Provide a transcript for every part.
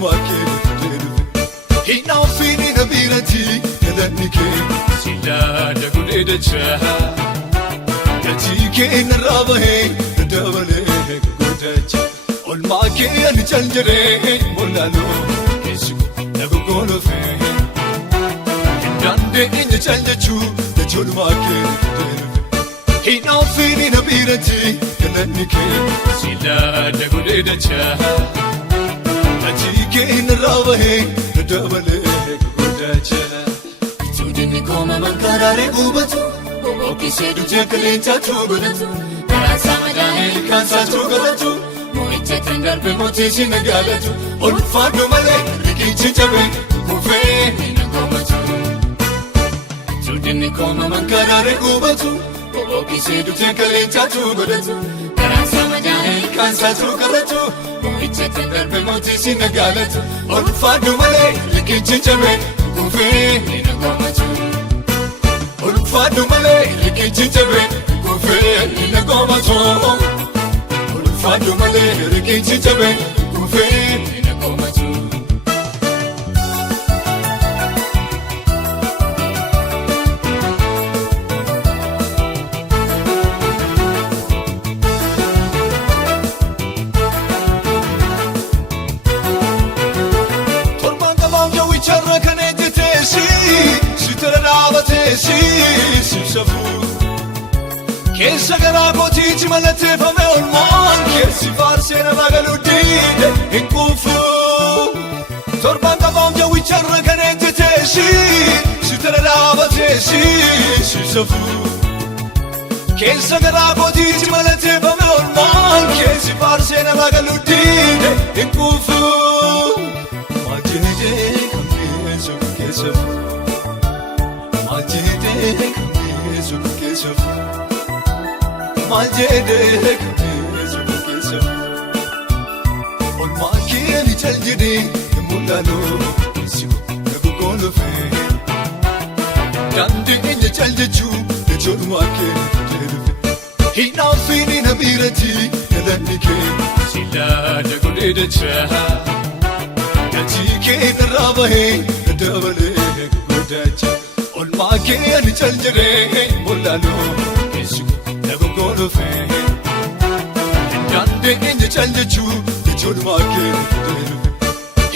Maakee Hina fini na birati galanni kee silaada godhee dachaa gatii kee narraa bahee dabalee godhacha olmaa kee ani cal jedhee molaaloo keessi na gogolofee hin dandeenye cal jechuu dachoolumaa kee hina fini na birati galanni kee silaada godhee dachaa gatii kee narraa bahee dabalee godhacha Tuudinni kooma mankaraalee gubatu Bookisee dujee kaleencaatu godhatu Karaasaa madaa'ee kaansaatu godhatu Moo'icha kan darbe mootiisi nagaalatu Olfaadhu malee riqichi cabee kufee na goomatu Tuudinni kooma mankaraalee gubatu Bookisee dujee kaleencaatu godhatu Karaasaa madaa'ee kaansaatu godhatu Moo'icha kan darbe mootiisi nagaalatu Olfaadhu malee riqichi cabee kufee na goomatu Olfaadhu malee riqichi cabee kufee na goomatu Olfaadhu malee riqichi cabee kufee na goomatu Charra kan ejjeteesi sitara dhaabateesi sibsafu keessa garaa kootiichi mallatteeffame olmaan keessi faarsee nama galuu diide hin quufu torban qabaam jawwi charra kan ejjeteesi sitara dhaabateesi sibsafu keessa garaa kootiichi mallatteeffame olmaan keessi faarsee nama galuu diide hin quufu Majede kameezu kesef Majede kameezu kesef Olmaa kee ni chaljide mul'aloo sibu nagogolofe Dandeenye chaljechuu jechoolumaa kee jedhufe Hinaafini na birati galanni kee silaada godhee dachaa gatii kee narraa bahee dabalee godhacha olmaa kee ani cal jedhee molaaloo keessi na gogolofee hin dandeenye cal jechuu jechoolumaa kee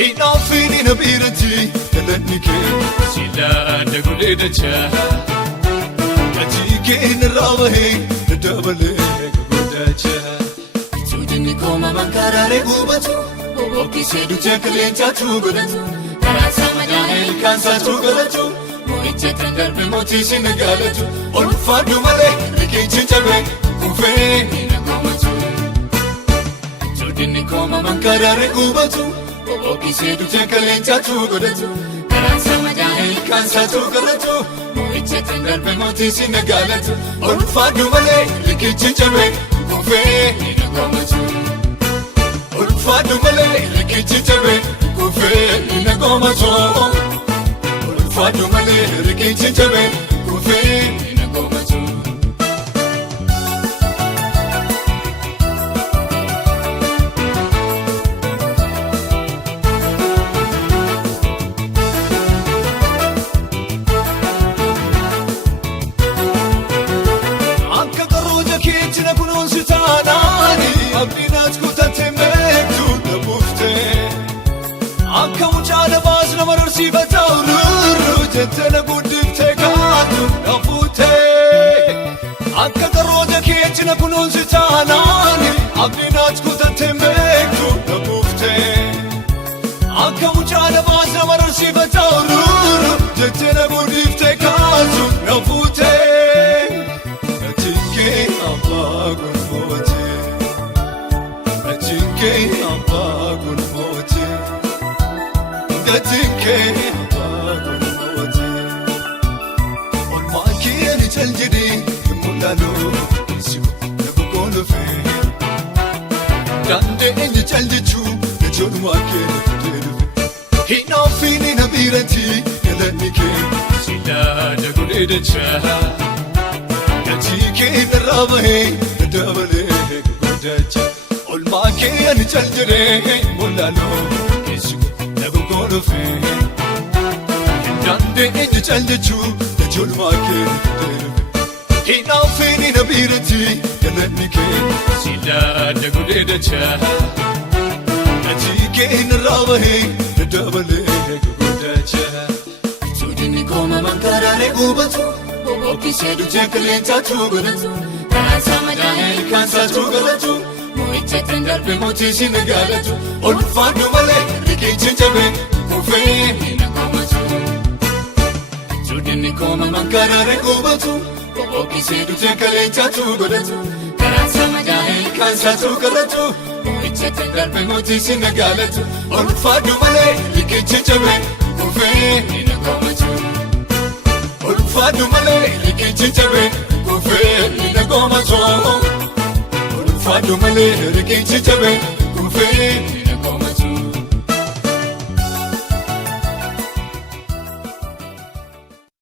hinaafini na birati galanni kee silaada godhee dachaa gatii kee narraa bahee dabalee godhacha Tuudinni kooma mankaraalee gubatu Bookisee dujee kaleencaatu godhatu Karaasaa madaa'ee kaansaatu godhatu Moo'icha kan darbe mootiisi nagaalatu Olfaadhu malee riqichi cabee kufee na goomatu Tuudinni kooma mankaraalee gubatu Bookisee dujee kaleencaatu godhatu Karaasaa madaa'ee kaansaatu godhatu Moo'icha kan darbe mootiisi nagaalatu Olfaadhu malee riqichi cabee kufee na goomatu Olfaadhu malee riqichi cabee kufee na goomatu Olfaadhu malee riqichi cabee kufee na goomatu Akka qarooja keetti na kunuunsi taanaani abdiinaat kutatee Akka mucaala baas nama dorsiifata ururru jettee na guddiftee kaatu na fuutee Akka qarooja keetti na kunuunsi taanaani abdiinaat kutattee beektu na buuftee Akka mucaala baas nama dorsiifata ururru jettee na guddiftee kaatu na fuutee Nachinkee abbaa gonfootee Nachinkee abbaa gonfootee Gatinke abagonoote olmaa kee ani cal jedhee mul'aloo sibu nagogolofe dandeenye cal jechuu jechoolumaa kee jedhufe hinaafini na birati galanni kee silaada godhee dachaa gatii kee narraa bahee dabalee godhacha olmaa kee ani cal jedhee mul'aloo keessi dhufe Dande eenyu caalchachuu ijoollummaa kee Hinaafini na biratti galanni kee Silaadda godhee dachaa Ati kee irraa bahee daddabalee guddacha Suudinni kooma mankaraalee gubatu Bobbookkisee dujee qilleensaatu godhatu Kaansaa madaa'ee kaansaatu galatu Mo'ichatti darbe mootii si nagaalatu Ulfaadhu malee riqichi jabee kufee hin koomatu Suudinni kooma mankaraalee gubatu Bobbookkisee dujee qilleensaatu godhatu Kaansaa madaa'ee kaansaatu galatu Mo'ichatti darbe mootii si nagaalatu Ulfaadhu malee riqichi jabee kufee hin koomatu Ulfaadhu malee riqichi jabee kufee hin koomatu Ulfaadhu malee riqichi jabee kufee hin koomatu